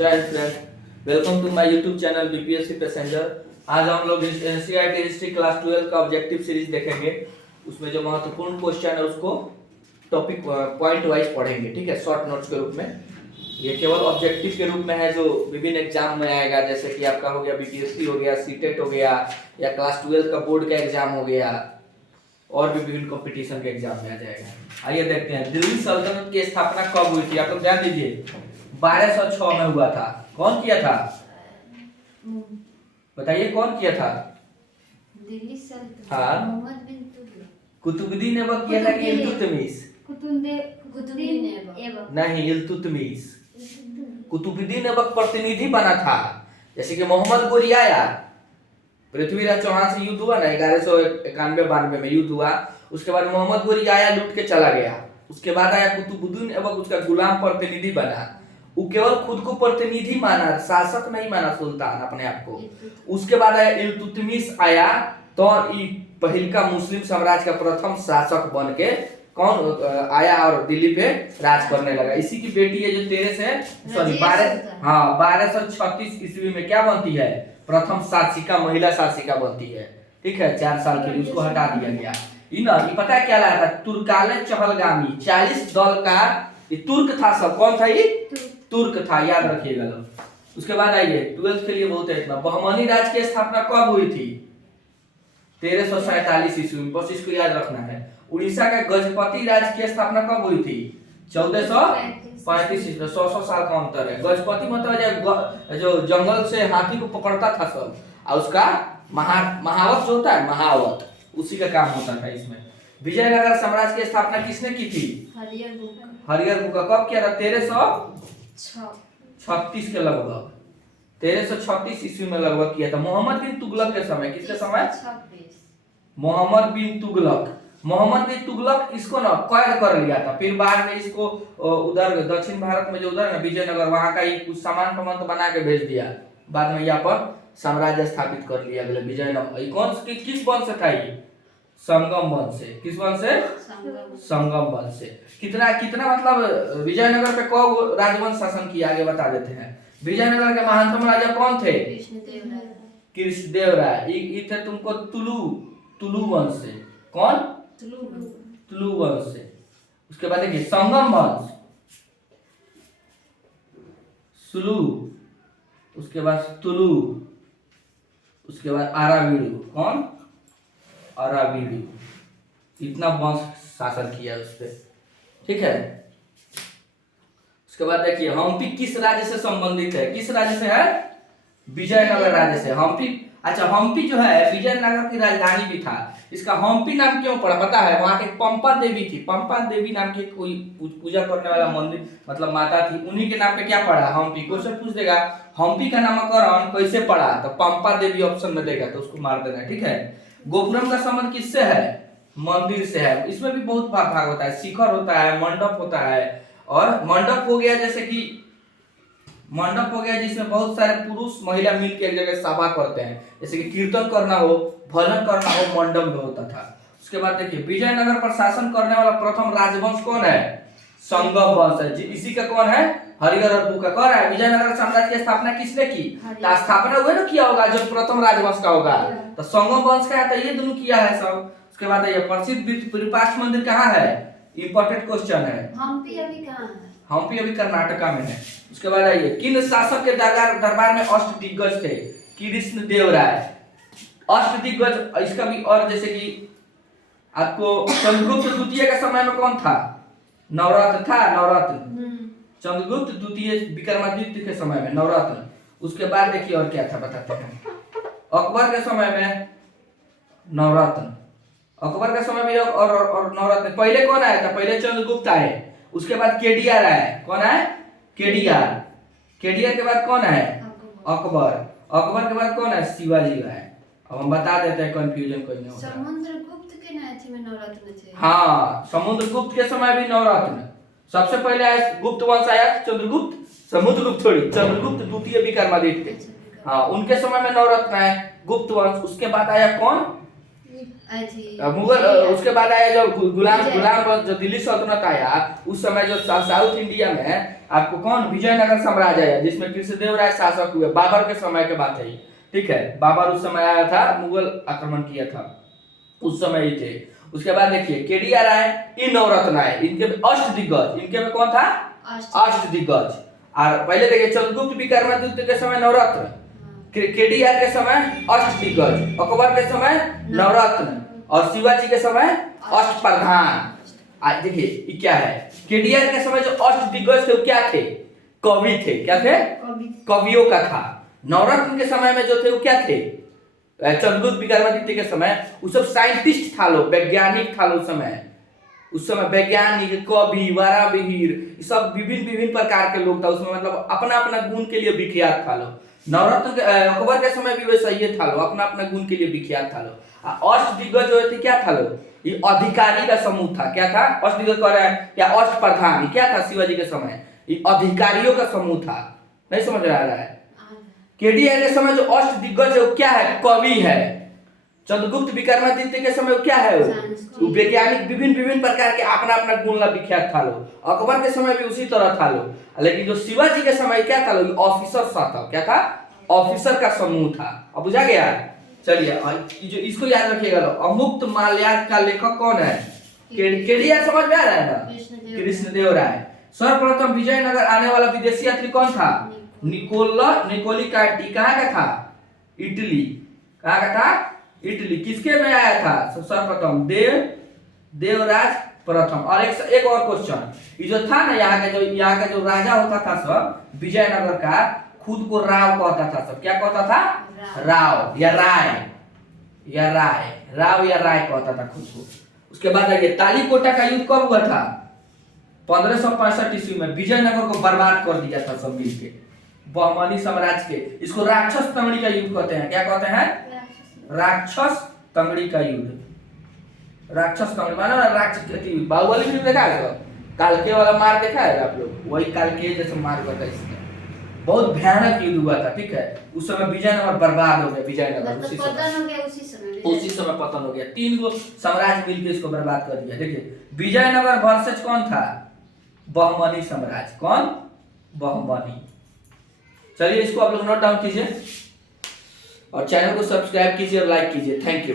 जय friend, welcome to my YouTube channel BPSC passenger. आज हम लोग एनसीईआरटी हिस्ट्री क्लास 12 का ऑब्जेक्टिव सीरीज देखेंगे। उसमें जो महत्वपूर्ण क्वेश्चन है उसको टॉपिक पॉइंट वाइज पढ़ेंगे, ठीक है, शॉर्ट नोट्स के रूप में। ये केवल ऑब्जेक्टिव के रूप में है जो विभिन्न एग्जाम में आएगा, जैसे कि आपका हो गया बीपीएससी हो गया, सीटेट हो गया, या क्लास 12 का बोर्ड का एग्जाम हो गया, और भी विभिन्न कंपटीशन के एग्जाम में आ जाएगा। आइए देखते हैं दिल्ली सल्तनत की स्थापना कब हुई थी। आप लोग ध्यान दीजिए, 1206 में हुआ था। कौन किया था, बताइए कौन किया था? दिल्ली सल्तनत हाँ, मोहम्मद बिन तुगलक। कुतुबुद्दीन ऐबक किया था कि इल्तुतमिश? कुतुबुद्दीन ऐबक। नहीं, इल्तुतमिश। कुतुबुद्दीन ऐबक प्रतिनिधि बना था। जैसे कि मोहम्मद गोरी आया, पृथ्वीराज चौहान से युद्ध हुआ ना, 1191-92 में युद्ध हुआ। उसके बाद मोहम्मद गोरी आया, लूट के चला गया। उसके बाद आया कुतुबुद्दीन ऐबक, उसका गुलाम प्रतिनिधि बना। वो केवल खुद को प्रतिनिधि माना, शासक नहीं माना सुल्तान अपने आप को। उसके बाद आया इल्तुतमिश आया, तो पहिलका मुस्लिम साम्राज्य का प्रथम शासक बन के कौन आया और दिल्ली पे राज करने लगा। इसी की बेटी है जो 1236 ईस्वी में क्या बनती है, प्रथम शासिका, महिला शासिका बनती है, ठीक है। 4 साल के लिए उसको हटा दिया गया। ये पता है क्या लाया था? तुर्काले चहलगामी 40 दल का ये तुर्क था। सब कौन था? ये तुर्क था, याद रखिएगा लोग। उसके बाद आइए 12th के लिए बहुत है इतना। बहमनी राज की स्थापना कब हुई थी? 1347 ईस्वी में, बस इसको याद रखना है। उड़ीसा का गजपति राज की स्थापना कब हुई थी? 1435 ईस्वी में। 100 साल का अंतर है। गजपति मतलब जो जंगल से हाथी को पकड़ता था सब, और उसका महावत जो होता है, महावत, उसी का काम होता था इसमें। विजयनगर साम्राज्य की स्थापना किसने की थी? हरिहर बुक्का। कब किया था? 1336 के लगभग, 1336 ईस्वी में लगभग किया था। मोहम्मद बिन तुगलक के समय। किसके समय? मोहम्मद बिन तुगलक। मोहम्मद बिन तुगलक इसको ना कैद कर लिया था, फिर बाद में इसको उधर दक्षिण भारत में जो उधर है ना विजयनगर, वहां का ही कुछ सामान बना के भेज दिया। बाद में यहाँ पर साम्राज्य स्थापित कर लिया अगले विजयनगर। कौन किस वंश से था ये? संगम वंश से। किस वंश से? संगम वंश से। कितना मतलब विजयनगर पे कौन राजवंश शासन किया, आगे बता देते हैं। विजयनगर के महानतम राजा कौन थे? कृष्णदेव राय। ये थे तुमको तुलु वंश से। कौन? तुलु वंश से। उसके बाद देखिए संगम वंश, सुलु, उसके बाद तुलु, उसके बाद आरावीडु। कौन? आरावीडु। इतना वंश शासन किया उस पे, ठीक है। उसके बाद देखिए हम्पी किस राज्य से संबंधित है? किस राज्य से है? विजयनगर राज्य से। हम्पी, अच्छा, हम्पी जो है विजयनगर की राजधानी भी था। इसका हम्पी नाम क्यों पड़ा पता है? वहां के पंपा देवी थी। पंपा देवी नाम की कोई पूजा करने वाला मंदिर मतलब माता थी, उन्हीं के नाम पे क्या पड़ा? हम्पी। क्वेश्चन पूछ देगा हम्पी का नामकरण कैसे पड़ा, तो पंपा देवी ऑप्शन में देगा, तो उसको मार देना, ठीक है। गोपुरम का संबंध किससे है? मंदिर से है। इसमें भी बहुत भाग होता है, शिखर होता है, मंडप होता है। और मंडप हो गया, जैसे कि मंडप हो गया जिसमें बहुत सारे पुरुष महिला मिलकर एक जगह सभा करते हैं, जैसे कि कीर्तन करना हो, भजन करना हो, मंडप में होता था। उसके बाद देखिए विजयनगर पर शासन करने वाला प्रथम राजवंश कौन है? संगम वंश है। इसी का कौन है? हरिहर बुक्का। कौन है? विजयनगर साम्राज्य की स्थापना किसने की? तो स्थापना हुए ना किया होगा जो प्रथम राजवंश का होगा, तो संगम वंश का है, तो ये दोनों किया है सब। उसके बाद ये प्रसिद्ध विरूपाक्ष मंदिर कहाँ है? इंपॉर्टेंट क्वेश्चन है। हम्पी अभी कहाँ है? हम्पी अभी कर्नाटका में है। उसके बाद आइए किन शासक के दरबार में अष्टदिग्गज थे? कृष्णदेव राय। अष्टदिग्गज इसका भी, और जैसे कि आपको चंद्रगुप्त द्वितीय के समय में कौन था? नवरत्न था, नवरत्न। चंद्रगुप्त द्वितीय विक्रमादित्य के समय में नवरत्न। उसके बाद देखिए और क्या था बताते हैं। अकबर के समय में नवरत्न। अकबर के समय में और नवरत्न। पहले कौन आया था? पहले चंद्रगुप्त आए, उसके बाद केडीआर आए। कौन है? केडीआर। केडीआर के बाद कौन है? अकबर। अकबर के बाद कौन है? शिवाजी आए। अब हम बता देते हैं, कंफ्यूजन कोई नहीं होगा। समुद्रगुप्त के नाथ में नवरत्न थे। हाँ, समुद्रगुप्त के समय भी नवरत्न। सबसे पहले आया गुप्त वंश आया चंद्रगुप्त, समुद्रगुप्त थोड़ी, चंद्रगुप्त द्वितीय विक्रमादित्य। हाँ, उनके समय में नवरत्न है गुप्त वंश। उसके बाद आया कौन? मुगल उसके बाद आया जब गुलाम विजय। गुलाम जो दिल्ली सल्तनत आया उस समय जो साउथ इंडिया में आपको कौन विजयनगर साम्राज्य आया जिसमें कृष्णदेवराय शासक हुए बाबर के समय की बात है। ठीक है, बाबर उस समय आया था, मुगल आक्रमण किया था उस समय ही थे। उसके बाद देखिए केडीआर आए, इन नवरत्न आए, इनके अष्ट दिग्गज, इनके में कौन था अष्ट दिग्गज। और पहले देखिए चंद्रगुप्त विक्रमादित्य के समय नवरत्न, केडीआर के समय अष्ट दिग्गज, अकबर के समय नवरत्न और शिवाजी के समय अष्ट प्रधान। आज देखिए ये क्या है, केडीआर के समय जो अष्ट दिग्गज थे वो क्या थे, कवि थे। क्या थे, कवियों का था। नवरत्न के समय में जो थे वो क्या थे, चंद्रगुप्त विक्रमादित्य के समय वो सब साइंटिस्ट था, लोग वैज्ञानिक था लोग उस समय वैज्ञानिक, कवि, वाराविहीर, सब विभिन्न प्रकार के लोग था उसमें, मतलब अपना अपना गुण के लिए विख्यात था लोग। नवरत्न अकबर के समय भी वैसा ही था लोग, अपना अपना गुण के लिए विख्यात था लोग। अष्ट दिग्गज जो थे क्या था लोग, ये अधिकारी का समूह था। क्या था, अष्ट दिग्गज कह रहे हैं क्या, अष्ट प्रधान क्या था शिवाजी के समय, ये अधिकारियों का समूह था। नहीं समझ में आ रहा है। केडीआर के समय जो अष्ट दिग्गज है वो क्या है, कवि है। चंद्रगुप्त विक्रमादित्य के समय वो क्या है, वो वैज्ञानिक, विभिन्न प्रकार के अपना अपना गुण ला विख्यात था लोग। अकबर के समय भी उसी तरह था लोग। लेकिन जो शिवाजी के समय क्या था लोग, ऑफिसर सा था। क्या था, ऑफिसर का समूह था। अब बुझा गया। चलिए जो इसको याद रखिएगा, अमुक्त माल्यार्क का लेखक कौन है, केडीआर। समझ में आ रहा है ना, कृष्णदेवराय। सर्वप्रथम विजयनगर आने वाला विदेशी यात्री कौन था, निकोली कांटी। कहाँ का था, इटली। कहाँ का था, इटली। किसके में आया था सर्वप्रथम, देवराज प्रथम। और एक और क्वेश्चन, ये जो था ना यहाँ का जो राजा होता था सब विजयनगर का, खुद को राव कहता था सब। क्या कहता था, राव या राय, राव या राय कहता था खुद को। उसके बाद देखिए तालीकोटा का युद्ध कब हुआ था, 1565 ईस्वी में। विजयनगर को बर्बाद कर दिया था सब मिलके, बहमनी साम्राज्य के। इसको राक्षस तंगड़ी का युद्ध कहते हैं। क्या कहते हैं, राक्षस तंगड़ी का युद्ध। राक्षस तंगड़ी मानो ना, राक्षस। बाहुबली फिल्म देखा है, कालके वाला मार देखा है आप लोग, वही कालके जैसे मार करता है इसमें। बहुत भयानक युद्ध हुआ था। ठीक है, उस समय विजयनगर बर्बाद हो गया। विजयनगर उसी समय पतन हो गया। 3 गो साम्राज्य मिलकर इसको बर्बाद कर दिया। देखिए विजयनगर वर्सेस कौन था, बहमनी साम्राज्य। कौन, बहमनी। चलिए इसको आप लोग नोट डाउन कीजिए और चैनल को सब्सक्राइब कीजिए और लाइक कीजिए। Thank you.